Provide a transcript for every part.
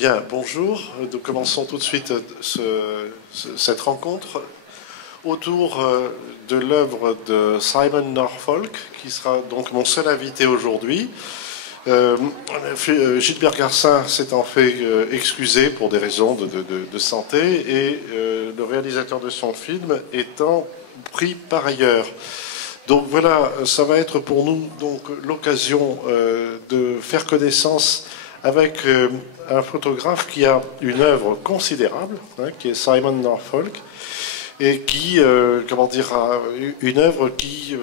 Bien, bonjour. Nous commençons tout de suite cette rencontre autour de l'œuvre de Simon Norfolk, qui sera donc mon seul invité aujourd'hui. Gilbert Garcin s'est en fait excusé pour des raisons de santé et le réalisateur de son film étant pris par ailleurs. Donc voilà, ça va être pour nous donc l'occasion de faire connaissance avec un photographe qui a une œuvre considérable, qui est Simon Norfolk, et qui, a une œuvre qui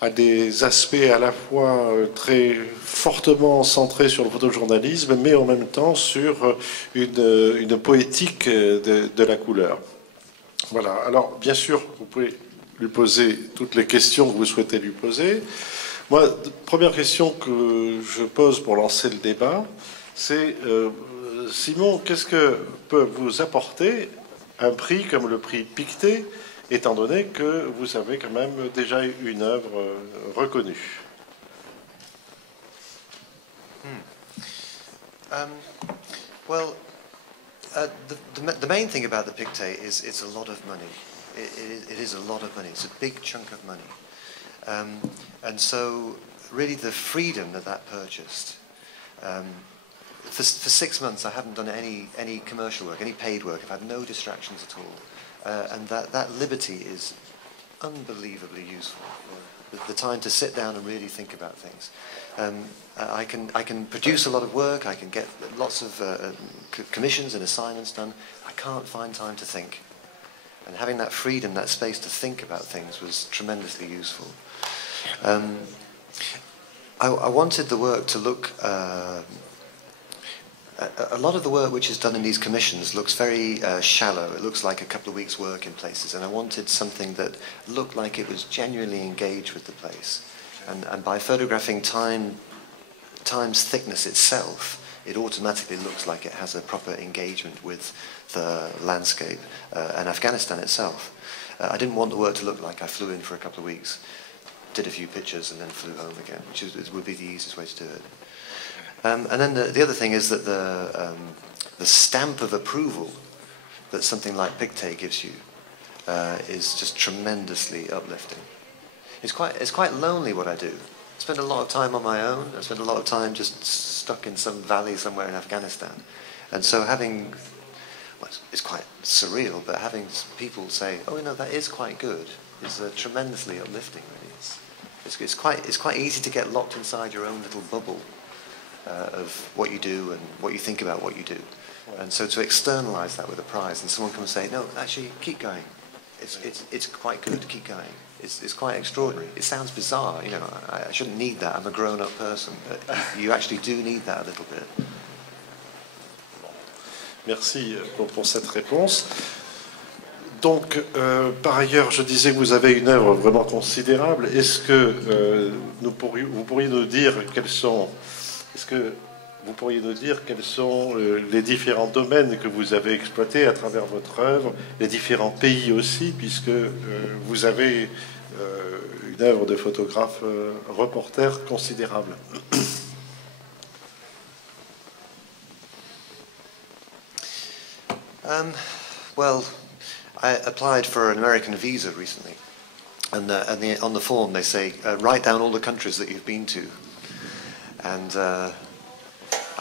a des aspects à la fois très fortement centrés sur le photojournalisme, mais en même temps sur une poétique de la couleur. Voilà. Alors, bien sûr, vous pouvez lui poser toutes les questions que vous souhaitez lui poser. Moi, première question que je pose pour lancer le débat, c'est Simon, qu'est-ce que peut vous apporter un prix comme le prix Pictet, étant donné que vous avez quand même déjà une œuvre reconnue? The main thing about the Pictet is it's a lot of money. It is a lot of money. It's a big chunk of money. And so, really, the freedom that purchased. For 6 months, I haven't done any commercial work, any paid work. I've had no distractions at all. And that liberty is unbelievably useful. The time to sit down and really think about things. I can produce a lot of work. I can get lots of commissions and assignments done. I can't find time to think. And having that freedom, that space to think about things was tremendously useful. I wanted the work to look... a lot of the work which is done in these commissions looks very shallow. It looks like a couple of weeks' work in places. And I wanted something that looked like it was genuinely engaged with the place. And by photographing time's thickness itself, it automatically looks like it has a proper engagement with the landscape and Afghanistan itself. I didn't want the work to look like I flew in for a couple of weeks, did a few pictures and then flew home again, which would be the easiest way to do it. And then the other thing is that the stamp of approval that something like Pictet gives you is just tremendously uplifting. It's quite lonely what I do. I spend a lot of time on my own. I spend a lot of time just stuck in some valley somewhere in Afghanistan. And so it's quite surreal, but having people say, oh, that is quite good, is tremendously uplifting, really. It's quite easy to get locked inside your own little bubble of what you do and what you think about what you do. And so to externalize that with a prize, and someone comes and say, no, actually, keep going. It's quite good, keep going. It's quite extraordinary. It sounds bizarre, I shouldn't need that, I'm a grown-up person, but you actually do need that a little bit. Merci pour cette réponse. Donc, par ailleurs, je disais que vous avez une œuvre vraiment considérable. Est-ce que vous pourriez nous dire quels sont les différents domaines que vous avez exploités à travers votre œuvre, les différents pays aussi, puisque vous avez une œuvre de photographe reporter considérable. Well, I applied for an American visa recently, and on the form they say, write down all the countries that you've been to. And I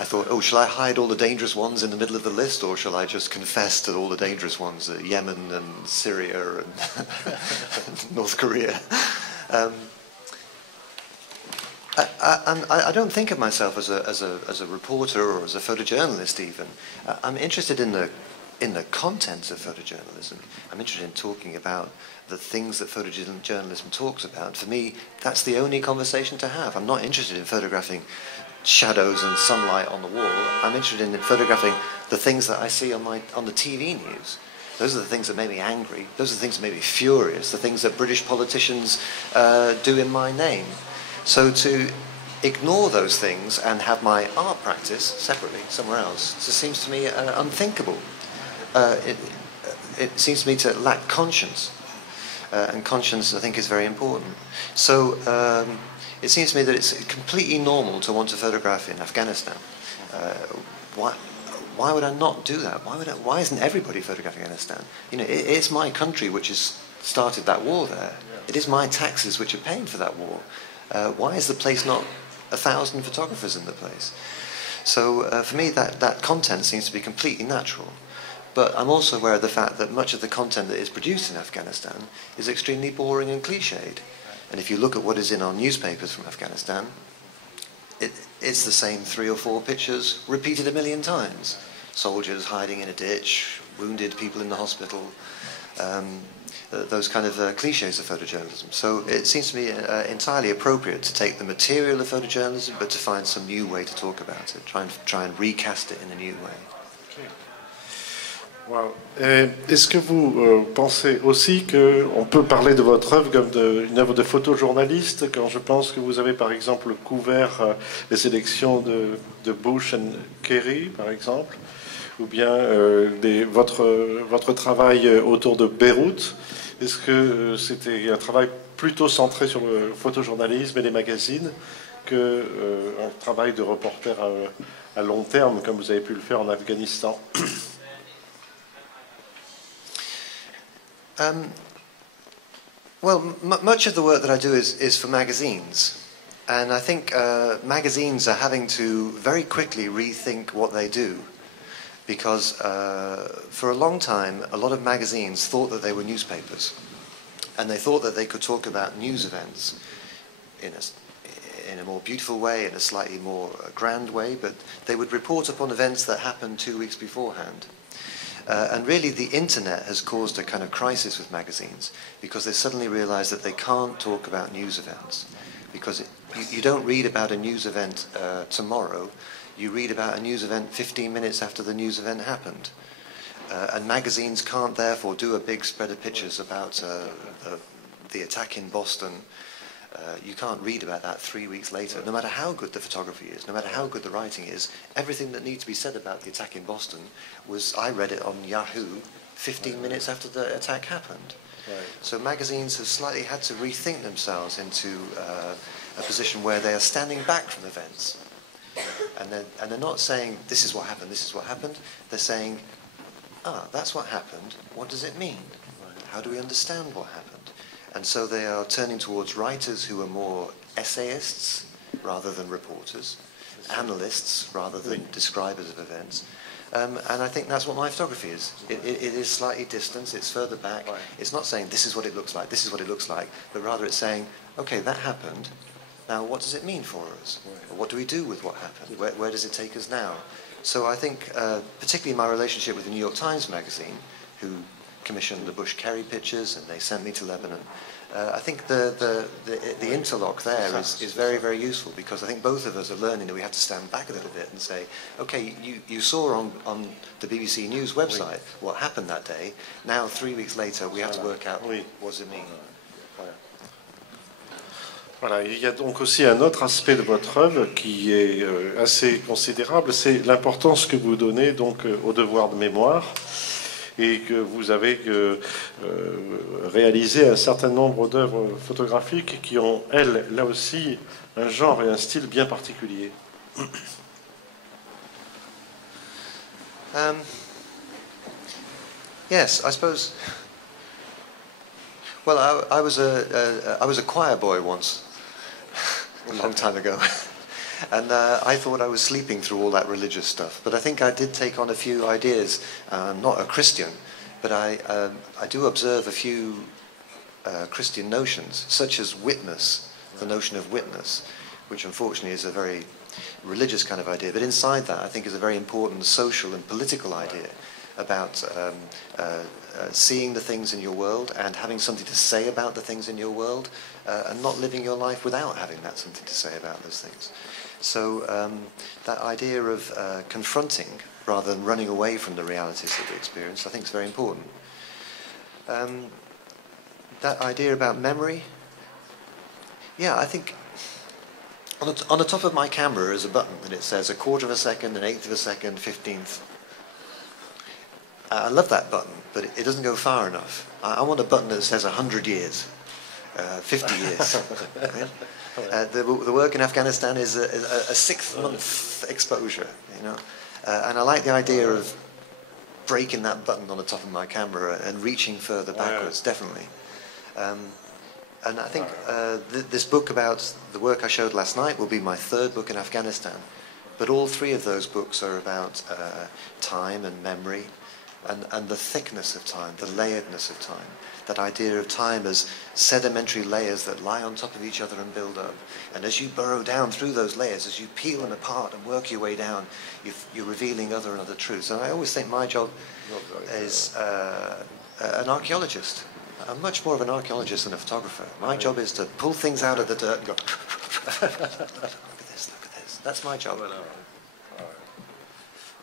thought, shall I hide all the dangerous ones in the middle of the list, or shall I just confess to all the dangerous ones, Yemen and Syria and North Korea? I don't think of myself as a reporter or as a photojournalist even. I'm interested in the contents of photojournalism. I'm interested in talking about the things that photojournalism talks about. For me, that's the only conversation to have. I'm not interested in photographing shadows and sunlight on the wall. I'm interested in photographing the things that I see on the TV news. Those are the things that make me angry. Those are the things that make me furious. The things that British politicians do in my name. So to ignore those things and have my art practice separately somewhere else just seems to me unthinkable. It seems to me to lack conscience. And conscience, I think, is very important. So it seems to me that it's completely normal to want to photograph in Afghanistan. why would I not do that? Why isn't everybody photographing Afghanistan? You know, it's my country which has started that war there. It is my taxes which are paying for that war. Why is the place not 1,000 photographers in the place? So for me, that content seems to be completely natural. But I'm also aware of the fact that much of the content that is produced in Afghanistan is extremely boring and cliched. And if you look at what is in our newspapers from Afghanistan, it's the same 3 or 4 pictures repeated a million times. Soldiers hiding in a ditch, wounded people in the hospital, those kind of cliches of photojournalism. So it seems to me entirely appropriate to take the material of photojournalism, but to find some new way to talk about it, try and recast it in a new way. Wow. Est-ce que vous pensez aussi qu'on peut parler de votre œuvre comme une œuvre de photojournaliste, quand je pense que vous avez par exemple couvert les sélections de Bush and Kerry, par exemple, ou bien votre travail autour de Beyrouth? Est-ce que c'était un travail plutôt centré sur le photojournalisme et les magazines qu'un travail de reporter à long terme, comme vous avez pu le faire en Afghanistan? Well, much of the work that I do is for magazines, and I think magazines are having to very quickly rethink what they do, because for a long time a lot of magazines thought that they were newspapers, and they thought that they could talk about news events in a more beautiful way, in a slightly more grand way, but they would report upon events that happened 2 weeks beforehand. And really the internet has caused a kind of crisis with magazines, because they suddenly realize that they can't talk about news events, because you don't read about a news event tomorrow, you read about a news event 15 minutes after the news event happened. And magazines can't therefore do a big spread of pictures about the attack in Boston. You can't read about that 3 weeks later. No matter how good the photography is, no matter how good the writing is, everything that needs to be said about the attack in Boston I read it on Yahoo 15 minutes after the attack happened. Right. So magazines have slightly had to rethink themselves into a position where they are standing back from events. And they're not saying, this is what happened, this is what happened. They're saying, that's what happened. What does it mean? How do we understand what happened? And so they are turning towards writers who are more essayists rather than reporters, analysts rather than describers of events. And I think that's what my photography is. It is slightly distant, it's further back. Right. It's not saying this is what it looks like, this is what it looks like, but rather it's saying, okay, that happened. Now what does it mean for us? Right. What do we do with what happened? Where does it take us now? So I think, particularly my relationship with the New York Times magazine, who commissioned the Bush-Kerry pictures, and they sent me to Lebanon. I think the interlock there is very, very useful, because I think both of us are learning that we have to stand back a little bit and say, okay, you saw on the BBC News website what happened that day. Now, 3 weeks later, we have to work out what does it mean. Voilà, il y a donc aussi un autre aspect de votre œuvre qui est assez considérable, c'est l'importance que vous donnez donc au devoir de mémoire, et que vous avez réalisé un certain nombre d'œuvres photographiques qui ont, elles, là aussi, un genre et un style bien particulier. Yes, I suppose. Well, I was a choir boy once, a long time ago. And I thought I was sleeping through all that religious stuff. But I think I did take on a few ideas. I'm not a Christian, but I do observe a few Christian notions, such as witness, the notion of witness, which unfortunately is a very religious kind of idea. But inside that, I think is a very important social and political idea about seeing the things in your world and having something to say about the things in your world, and not living your life without having that something to say about those things. So that idea of confronting rather than running away from the realities that we experience, I think is very important. That idea about memory, yeah, I think on the top of my camera is a button and it says 1/4 of a second, 1/8 of a second, 15th. I love that button, but it doesn't go far enough. I want a button that says 100 years, 50 years. The work in Afghanistan is a 6-month exposure, you know. And I like the idea of breaking that button on the top of my camera and reaching further backwards, definitely. And I think this book about the work I showed last night will be my third book in Afghanistan. But all three of those books are about time and memory and the thickness of time, the layeredness of time. That idea of time as sedimentary layers that lie on top of each other and build up. And as you burrow down through those layers, as you peel them apart and work your way down, you're revealing other and other truths. And I always think my job is an archaeologist. I'm much more of an archaeologist than a photographer. My job is to pull things out of the dirt and go, look at this, look at this. That's my job. Voilà.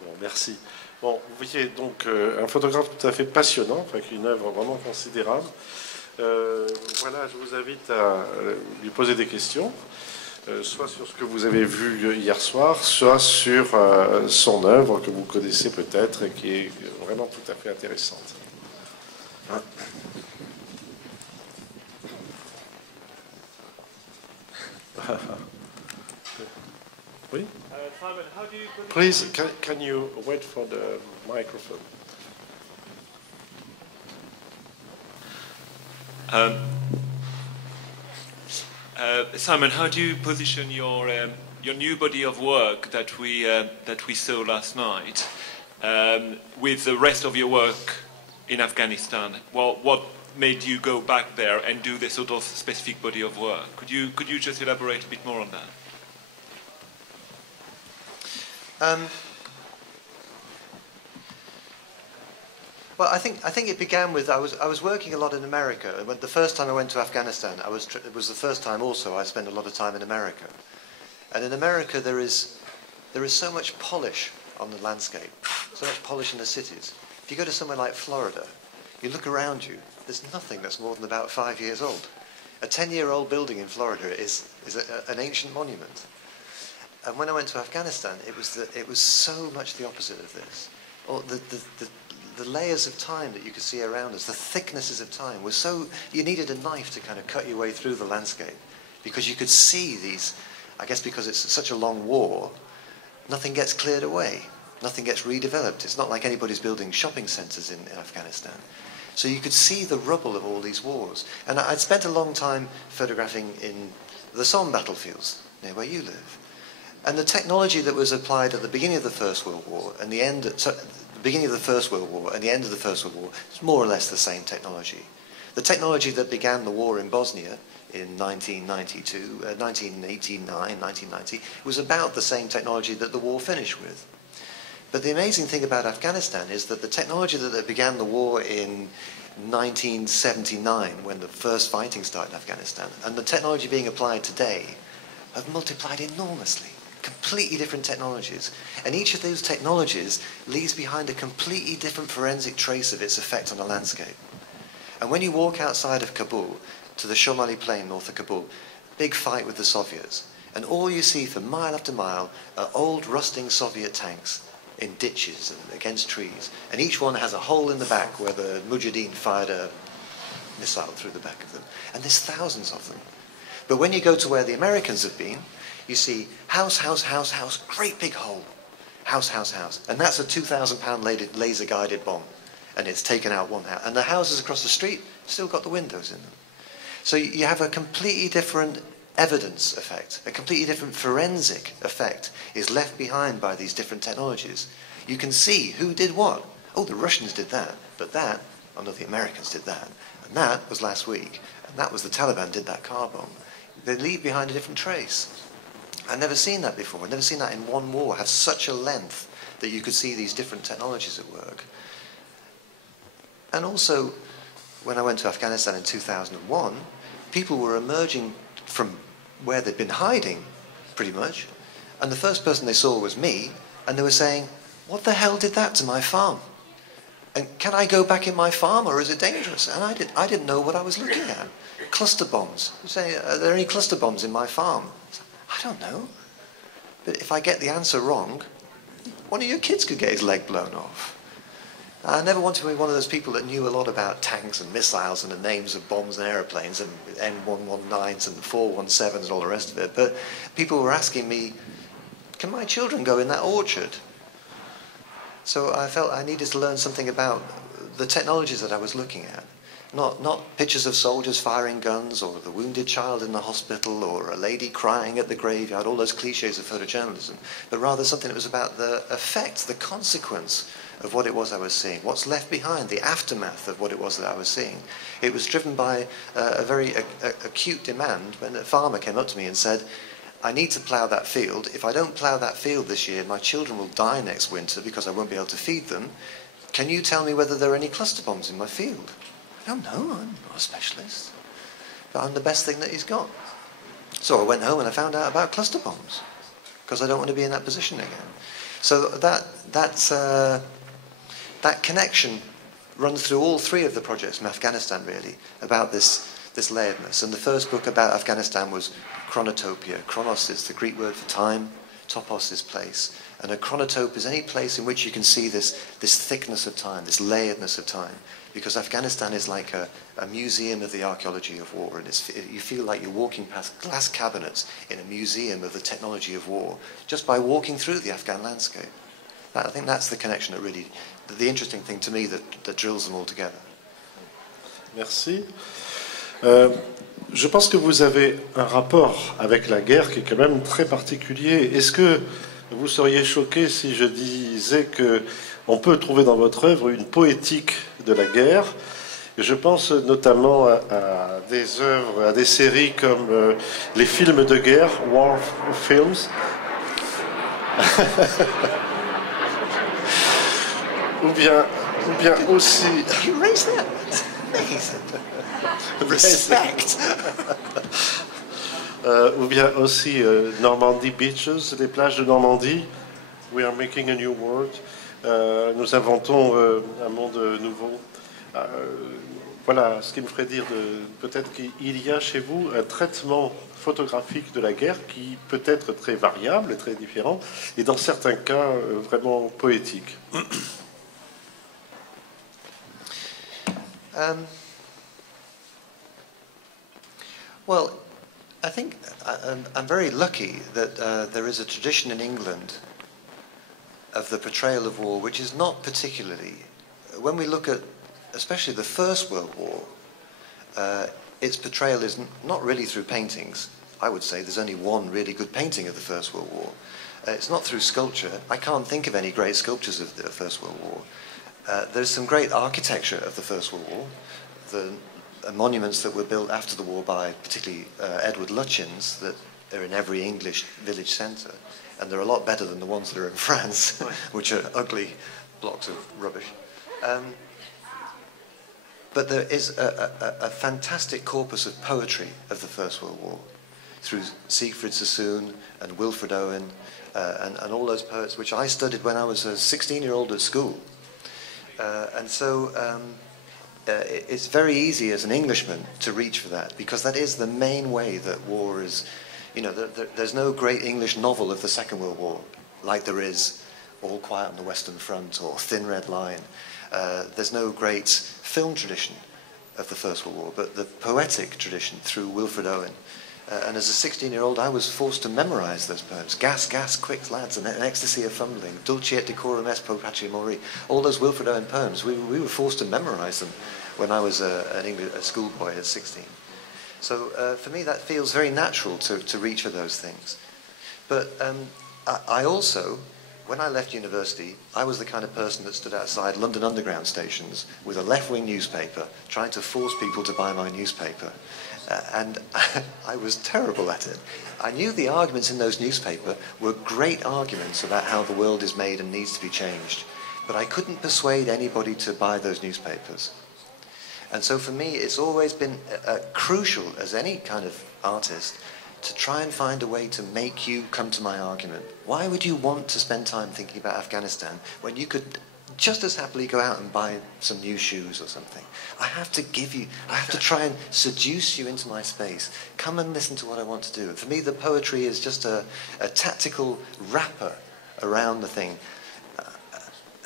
Bon, merci. Bon, vous voyez donc un photographe tout à fait passionnant, avec une œuvre vraiment considérable. Voilà, je vous invite à lui poser des questions, soit sur ce que vous avez vu hier soir, soit sur son œuvre que vous connaissez peut-être et qui est vraiment tout à fait intéressante. Hein? Oui? Simon, how do you Please, can you wait for the microphone? Simon, how do you position your new body of work that we saw last night with the rest of your work in Afghanistan? What made you go back there and do this sort of specific body of work? Could you just elaborate a bit more on that? Well, I think it began with I was working a lot in America. When the first time I went to Afghanistan, it was the first time also I spent a lot of time in America. And in America there is so much polish on the landscape, so much polish in the cities. If you go to somewhere like Florida, you look around you, there's nothing that's more than about 5 years old. A 10-year-old building in Florida is an ancient monument. And when I went to Afghanistan, it was so much the opposite of this. Or the layers of time that you could see around us, the thicknesses of time, were so, you needed a knife to kind of cut your way through the landscape, because you could see these, I guess because it's such a long war, nothing gets cleared away, nothing gets redeveloped. It's not like anybody's building shopping centres in Afghanistan. So you could see the rubble of all these wars. And I'd spent a long time photographing in the Somme battlefields, near where you live. And the technology that was applied at the beginning of the First World War and the beginning of the First World War and the end of the First World War is more or less the same technology. The technology that began the war in Bosnia in 1989, 1990, was about the same technology that the war finished with. But the amazing thing about Afghanistan is that the technology that began the war in 1979, when the first fighting started in Afghanistan, and the technology being applied today have multiplied enormously. Completely different technologies. And each of those technologies leaves behind a completely different forensic trace of its effect on the landscape. And when you walk outside of Kabul to the Shomali Plain north of Kabul, big fight with the Soviets, and all you see for mile after mile are old rusting Soviet tanks in ditches and against trees. And each one has a hole in the back where the Mujahideen fired a missile through the back of them. And there's thousands of them. But when you go to where the Americans have been, you see house, house, house, house, great big hole. House, house, house. And that's a 2,000-pound laser-guided bomb. And it's taken out one house. And the houses across the street still got the windows in them. So you have a completely different evidence effect, a completely different forensic effect is left behind by these different technologies. You can see who did what. Oh, the Russians did that, but that, oh no, the Americans did that. And that was last week. And that was the Taliban did that car bomb. They leave behind a different trace. I've never seen that before. I've never seen that in one war have such a length that you could see these different technologies at work. And also, when I went to Afghanistan in 2001, people were emerging from where they'd been hiding, pretty much. And the first person they saw was me, and they were saying, what the hell did that to my farm? And can I go back in my farm, or is it dangerous? And I didn't know what I was looking at. Cluster bombs. I'm saying, are there any cluster bombs in my farm? I don't know. But if I get the answer wrong, one of your kids could get his leg blown off. I never wanted to be one of those people that knew a lot about tanks and missiles and the names of bombs and aeroplanes and M119s and 417s and all the rest of it. But people were asking me, can my children go in that orchard? So I felt I needed to learn something about the technologies that I was looking at. Not pictures of soldiers firing guns or the wounded child in the hospital or a lady crying at the graveyard, all those cliches of photojournalism, but rather something that was about the effect, the consequence of what it was I was seeing, what's left behind, the aftermath of what it was that I was seeing. It was driven by a very acute demand when a farmer came up to me and said, I need to plough that field. If I don't plough that field this year, my children will die next winter because I won't be able to feed them. Can you tell me whether there are any cluster bombs in my field? I don't know, I'm not a specialist. But I'm the best thing that he's got. So I went home and I found out about cluster bombs because I don't want to be in that position again. So that connection runs through all three of the projects from Afghanistan, really, about this layeredness. And the first book about Afghanistan was Chronotopia. Chronos is the Greek word for time, topos is place. And a chronotope is any place in which you can see this thickness of time, this layeredness of time. Because Afghanistan is like a museum of the archaeology of war. And you feel like you're walking past glass cabinets in a museum of the technology of war, just by walking through the Afghan landscape. I think that's the connection that really, the interesting thing to me that drills them all together. Merci. Je pense que vous avez un rapport avec la guerre qui est quand même très particulier. Est-ce que vous seriez choqué si je disais qu'on peut trouver dans votre œuvre une poétique de la guerre? Je pense notamment à des œuvres, à des séries comme les films de guerre, war films. ou bien aussi... You raised that? Amazing. Respect. Ou bien aussi Normandy Beaches, les plages de Normandie. We are making a new world. Nous inventons un monde nouveau. Voilà, ce qui me ferait dire peut-être qu'il y a chez vous un traitement photographique de la guerre qui peut être très variable, très différent, et dans certains cas vraiment poétique. Well, I think I'm very lucky that there is a tradition in England of the portrayal of war, which is not particularly, when we look at especially the First World War, its portrayal is not really through paintings. I would say there's only one really good painting of the First World War. It's not through sculpture. I can't think of any great sculptures of the First World War. There's some great architecture of the First World War. The monuments that were built after the war by particularly Edward Lutyens that are in every English village centre, and they're a lot better than the ones that are in France, which are ugly blocks of rubbish. But there is a fantastic corpus of poetry of the First World War through Siegfried Sassoon and Wilfred Owen and all those poets which I studied when I was a 16-year-old at school. And so it's very easy as an Englishman to reach for that, because that is the main way that war is, you know, there's no great English novel of the Second World War like there is All Quiet on the Western Front or Thin Red Line. There's no great film tradition of the First World War, but the poetic tradition through Wilfred Owen. And as a 16-year-old, I was forced to memorize those poems. Gas, gas, quick, lads, and an ecstasy of fumbling. Dulce et decorum est pro patria mori. All those Wilfred Owen poems, we were forced to memorize them when I was a schoolboy at 16. So for me, that feels very natural to reach for those things. But I also, when I left university, I was the kind of person that stood outside London Underground stations with a left-wing newspaper, trying to force people to buy my newspaper. And I was terrible at it. I knew the arguments in those newspapers were great arguments about how the world is made and needs to be changed. But I couldn't persuade anybody to buy those newspapers. And so for me, it's always been crucial as any kind of artist to try and find a way to make you come to my argument. Why would you want to spend time thinking about Afghanistan when you could just as happily go out and buy some new shoes or something? I have to try and seduce you into my space. Come and listen to what I want to do. For me, the poetry is just a tactical wrapper around the thing,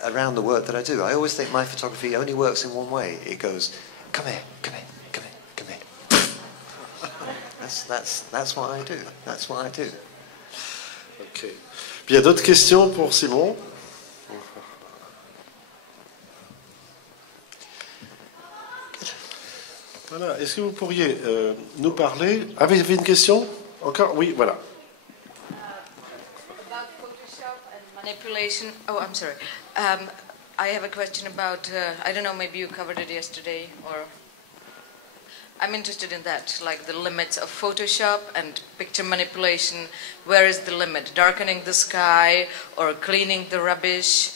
around the work that I do. I always think my photography only works in one way. It goes, come here, come here, come here, come here. That's what I do. That's what I do. Ok. Puis il y a d'autres questions pour Simon? Voilà. Est-ce que vous pourriez nous parler... Avez-vous une question? Encore? Oui, voilà. About Photoshop and manipulation. Oh, I'm sorry. I have a question about, I don't know, maybe you covered it yesterday, or... I'm interested in that, like the limits of Photoshop and picture manipulation. Where is the limit? Darkening the sky, or cleaning the rubbish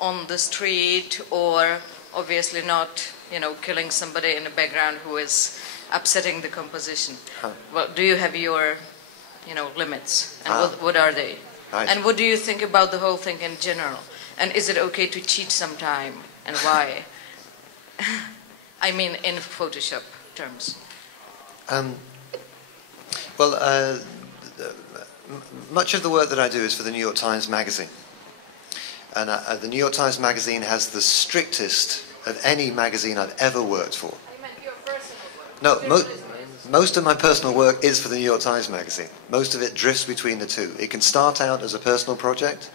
on the street, or obviously not, you know, killing somebody in the background who is upsetting the composition. Well, do you have your, you know, limits, and what are they? Right. And what do you think about the whole thing in general? And is it okay to cheat sometime, and why? I mean, in Photoshop terms. Much of the work that I do is for the New York Times Magazine. And the New York Times Magazine has the strictest of any magazine I've ever worked for. I meant your personal work. No, most of my personal work is for the New York Times Magazine. Most of it drifts between the two. It can start out as a personal project,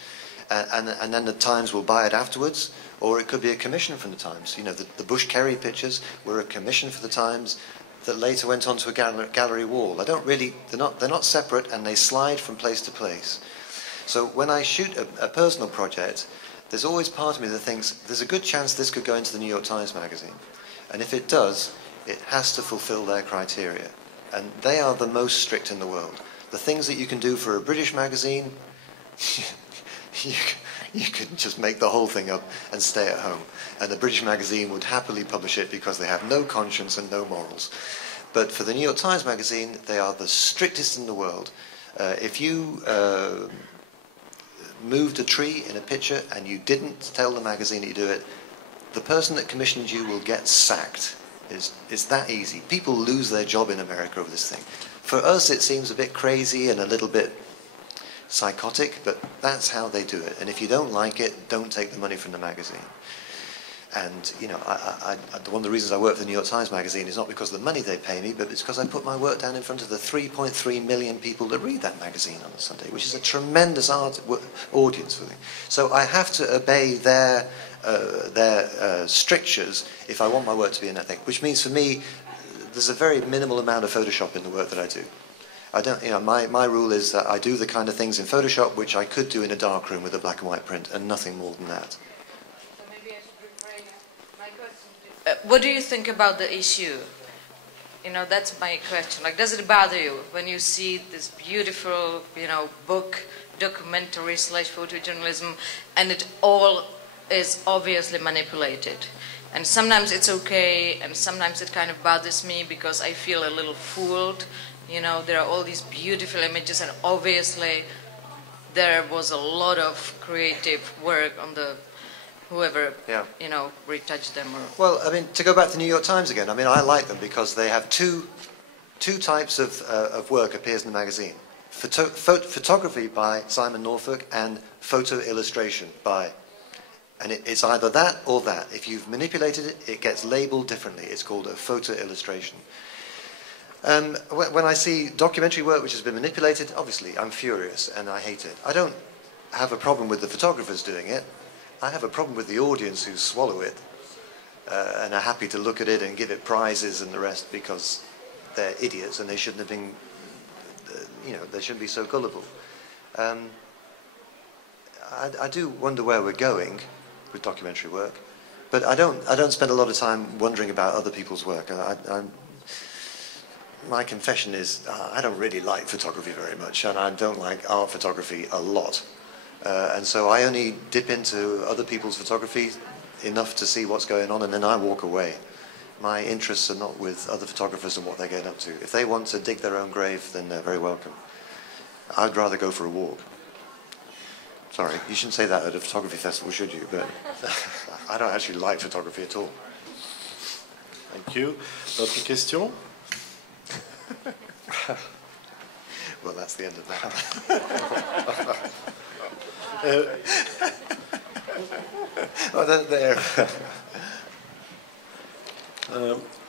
and then the Times will buy it afterwards, or it could be a commission from the Times. You know, the Bush Kerry pictures were a commission for the Times that later went onto a gallery wall. They're not separate, and they slide from place to place. So when I shoot a personal project, there's always part of me that thinks there's a good chance this could go into the New York Times Magazine. And if it does, it has to fulfill their criteria. And they are the most strict in the world. The things that you can do for a British magazine, you can just make the whole thing up and stay at home. And the British magazine would happily publish it because they have no conscience and no morals. But for the New York Times Magazine, they are the strictest in the world. If you moved a tree in a picture and you didn't tell the magazine that you do it, the person that commissioned you will get sacked. It's that easy. People lose their job in America over this thing. For us, it seems a bit crazy and a little bit psychotic, but that's how they do it. And if you don't like it, don't take the money from the magazine. And, you know, one of the reasons I work for the New York Times Magazine is not because of the money they pay me, but it's because I put my work down in front of the 3.3 million people that read that magazine on a Sunday, which is a tremendous audience for me. So I have to obey their strictures if I want my work to be in that thing, which means for me, there's a very minimal amount of Photoshop in the work that I do. I don't, you know, my rule is that I do the kind of things in Photoshop which I could do in a darkroom with a black and white print, and nothing more than that. What do you think about the issue? You know, that's my question. Like, does it bother you when you see this beautiful, you know, book, documentary / photojournalism, and it all is obviously manipulated? And sometimes it's okay, and sometimes it kind of bothers me because I feel a little fooled. You know, there are all these beautiful images, and obviously there was a lot of creative work on the whoever, you know, retouched them. Or... Well, I mean, to go back to the New York Times again, I mean, I like them because they have two types of work appears in the magazine. Photography by Simon Norfolk and photo illustration by... And it's either that or that. If you've manipulated it, it gets labeled differently. It's called a photo illustration. When I see documentary work which has been manipulated, obviously I'm furious and I hate it. I don't have a problem with the photographers doing it. I have a problem with the audience who swallow it and are happy to look at it and give it prizes and the rest because they're idiots and they shouldn't have been, you know, they shouldn't be so gullible. I do wonder where we're going with documentary work, but I don't spend a lot of time wondering about other people's work. My confession is I don't really like photography very much, and I don't like art photography a lot. And so I only dip into other people's photography enough to see what's going on, and then I walk away. My interests are not with other photographers and what they're getting up to. If they want to dig their own grave, then they're very welcome. I'd rather go for a walk. Sorry, you shouldn't say that at a photography festival, should you? But I don't actually like photography at all. Thank you. D'autres questions? Well, that's the end of that.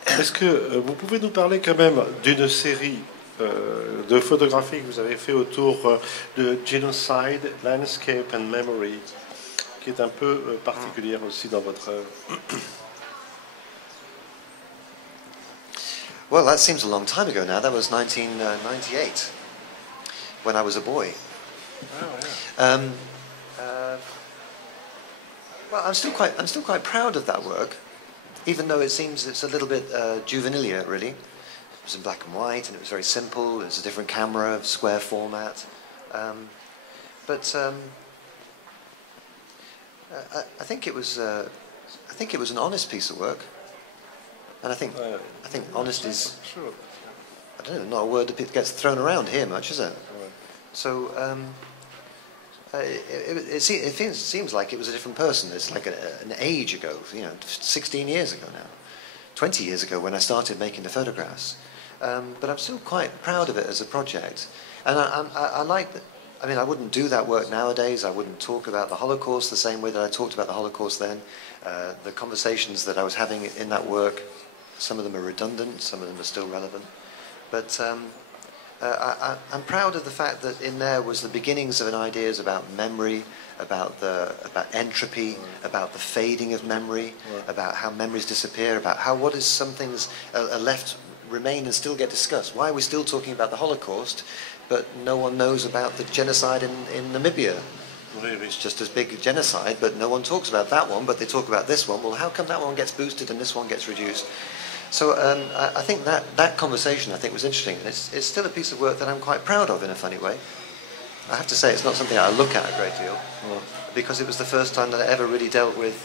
Est-ce que vous pouvez nous parler quand même d'une série de photographies que vous avez fait autour de Genocide, Landscape and Memory, qui est un peu particulière aussi dans votre œuvre? Well, that seems a long time ago now. That was 1998, when I was a boy. Oh, yeah. Well, I'm still quite proud of that work, even though it seems it's a little bit juvenile, really. It was in black and white, and it was very simple. It was a different camera, square format. I think it was an honest piece of work, and I think honest is, Sure. I don't know, not a word that gets thrown around here much, is it? Right. So it seems like it was a different person. It's like an age ago, 16 years ago now, 20 years ago when I started making the photographs. But I'm still quite proud of it as a project, and I like that. I mean, I wouldn't do that work nowadays. I wouldn't talk about the Holocaust the same way that I talked about the Holocaust then. The conversations that I was having in that work, some of them are redundant, some of them are still relevant. But I'm proud of the fact that in there was the beginnings of ideas about memory, about entropy, about the fading of memory, about how memories disappear, about how some things are left, remain and still get discussed. Why are we still talking about the Holocaust, but no one knows about the genocide in Namibia? It's just as big a genocide, but no one talks about that one, but they talk about this one. Well, how come that one gets boosted and this one gets reduced? So I think that conversation, I think, was interesting. It's still a piece of work that I'm quite proud of in a funny way. I have to say it's not something I look at a great deal, because it was the first time that I ever really dealt with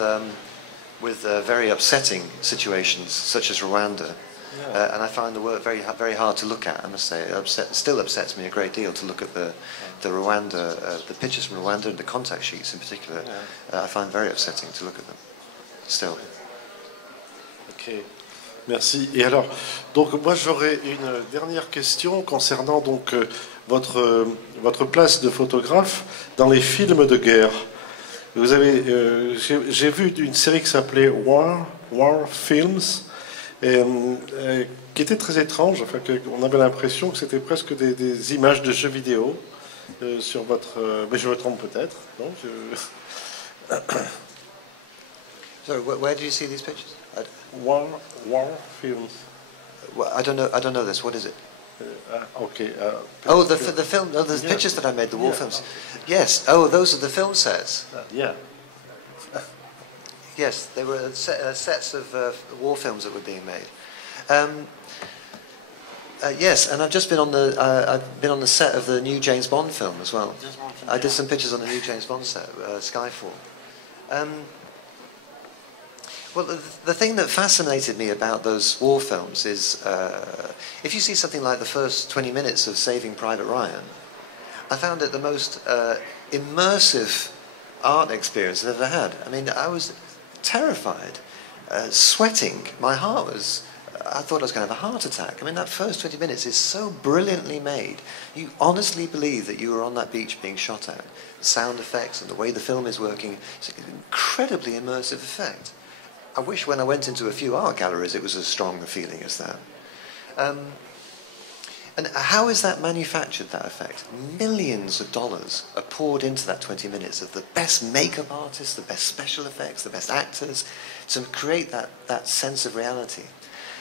very upsetting situations, such as Rwanda. Yeah. And I find the work very, very hard to look at, I must say. It still upsets me a great deal to look at the Rwanda, the pictures from Rwanda and the contact sheets in particular. Yeah. I find very upsetting to look at them, still. Ok, merci. Et alors, donc moi j'aurais une dernière question concernant donc votre place de photographe dans les films de guerre. Vous avez, j'ai vu une série qui s'appelait War Films. Qui était très étrange, enfin, on avait l'impression que c'était presque des images de jeux vidéo sur votre... mais je me trompe peut-être, non Sorry, where do you see these pictures? War Films. Well, I don't know this. What is it? Okay. The film. Oh, the pictures that I made, the war films. Yes. Oh, those are the film sets. Yeah. Yes, they were sets of war films that were being made. Yes, and I've just been on the set of the new James Bond film as well. I did some pictures on the new James Bond set, Skyfall. Well, the thing that fascinated me about those war films is, if you see something like the first 20 minutes of Saving Private Ryan, I found it the most immersive art experience I've ever had. I mean, I was terrified, sweating. My heart was, I thought I was going to have a heart attack. I mean, that first 20 minutes is so brilliantly made. You honestly believe that you were on that beach being shot at. The sound effects and the way the film is working, it's an incredibly immersive effect. I wish when I went into a few art galleries it was as strong a feeling as that. And how is that manufactured, that effect? Millions of dollars are poured into that 20 minutes of the best makeup artists, the best special effects, the best actors, to create that sense of reality.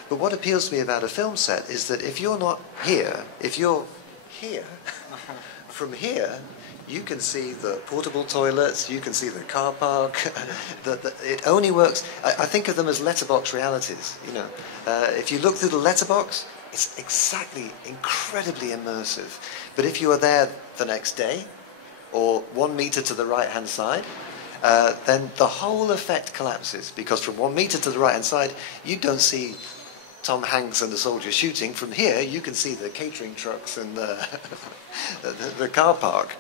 But what appeals to me about a film set is that if you're not here, if you're here, from here, you can see the portable toilets, you can see the car park. It only works, I think of them as letterbox realities. If you look through the letterbox, it's exactly incredibly immersive. But if you are there the next day, or 1 meter to the right-hand side, then the whole effect collapses, because from 1 meter to the right-hand side, you don't see Tom Hanks and the soldier shooting. From here, you can see the catering trucks and the car park.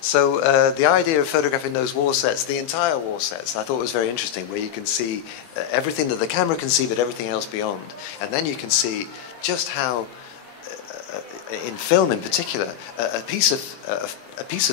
So the idea of photographing those war sets, the entire war sets, I thought was very interesting, where you can see everything that the camera can see, but everything else beyond. And then you can see just how, in film in particular, a piece of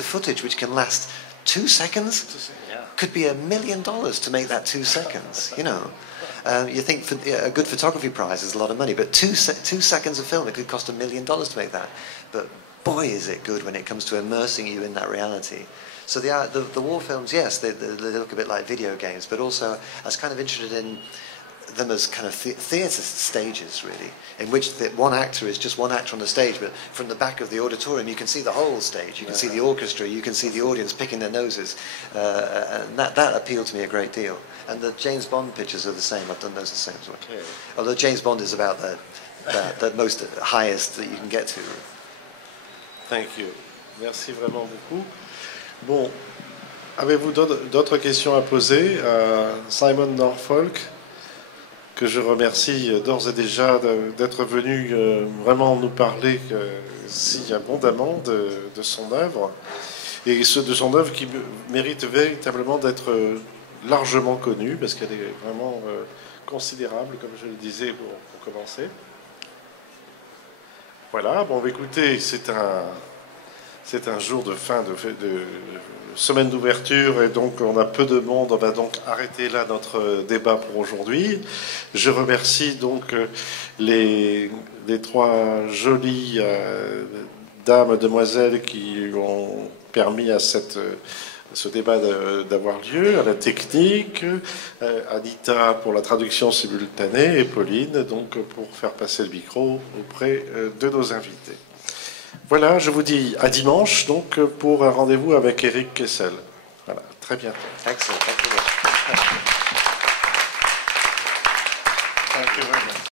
footage which can last 2 seconds could be $1 million to make that 2 seconds. You think a good photography prize is a lot of money, but 2 seconds of film, it could cost $1 million to make that. But boy, is it good when it comes to immersing you in that reality. So the war films, yes, they look a bit like video games, but also I was kind of interested in them as kind of theatre stages, really, in which one actor is just one actor on the stage, but from the back of the auditorium you can see the whole stage, you can see the orchestra, you can see the audience picking their noses, and that appealed to me a great deal. And the James Bond pictures are the same, I've done those the same as well. Okay. Although James Bond is about the most highest that you can get to. Thank you. Merci vraiment beaucoup. Bon, avez-vous d'autres questions à poser à Simon Norfolk, que je remercie d'ores et déjà d'être venu vraiment nous parler si abondamment de son œuvre, et de son œuvre qui mérite véritablement d'être largement connue, parce qu'elle est vraiment considérable, comme je le disais pour commencer. Voilà, bon, écoutez, c'est un jour de fin de semaine d'ouverture, et donc on a peu de monde. On va donc arrêter là notre débat pour aujourd'hui. Je remercie donc les trois jolies dames, demoiselles qui ont permis à ce débat d'avoir lieu, à la technique, Anita pour la traduction simultanée et Pauline donc pour faire passer le micro auprès de nos invités. Voilà, je vous dis à dimanche donc pour un rendez-vous avec Eric Kessel. Voilà, très bientôt. Excellent. Thank you very much.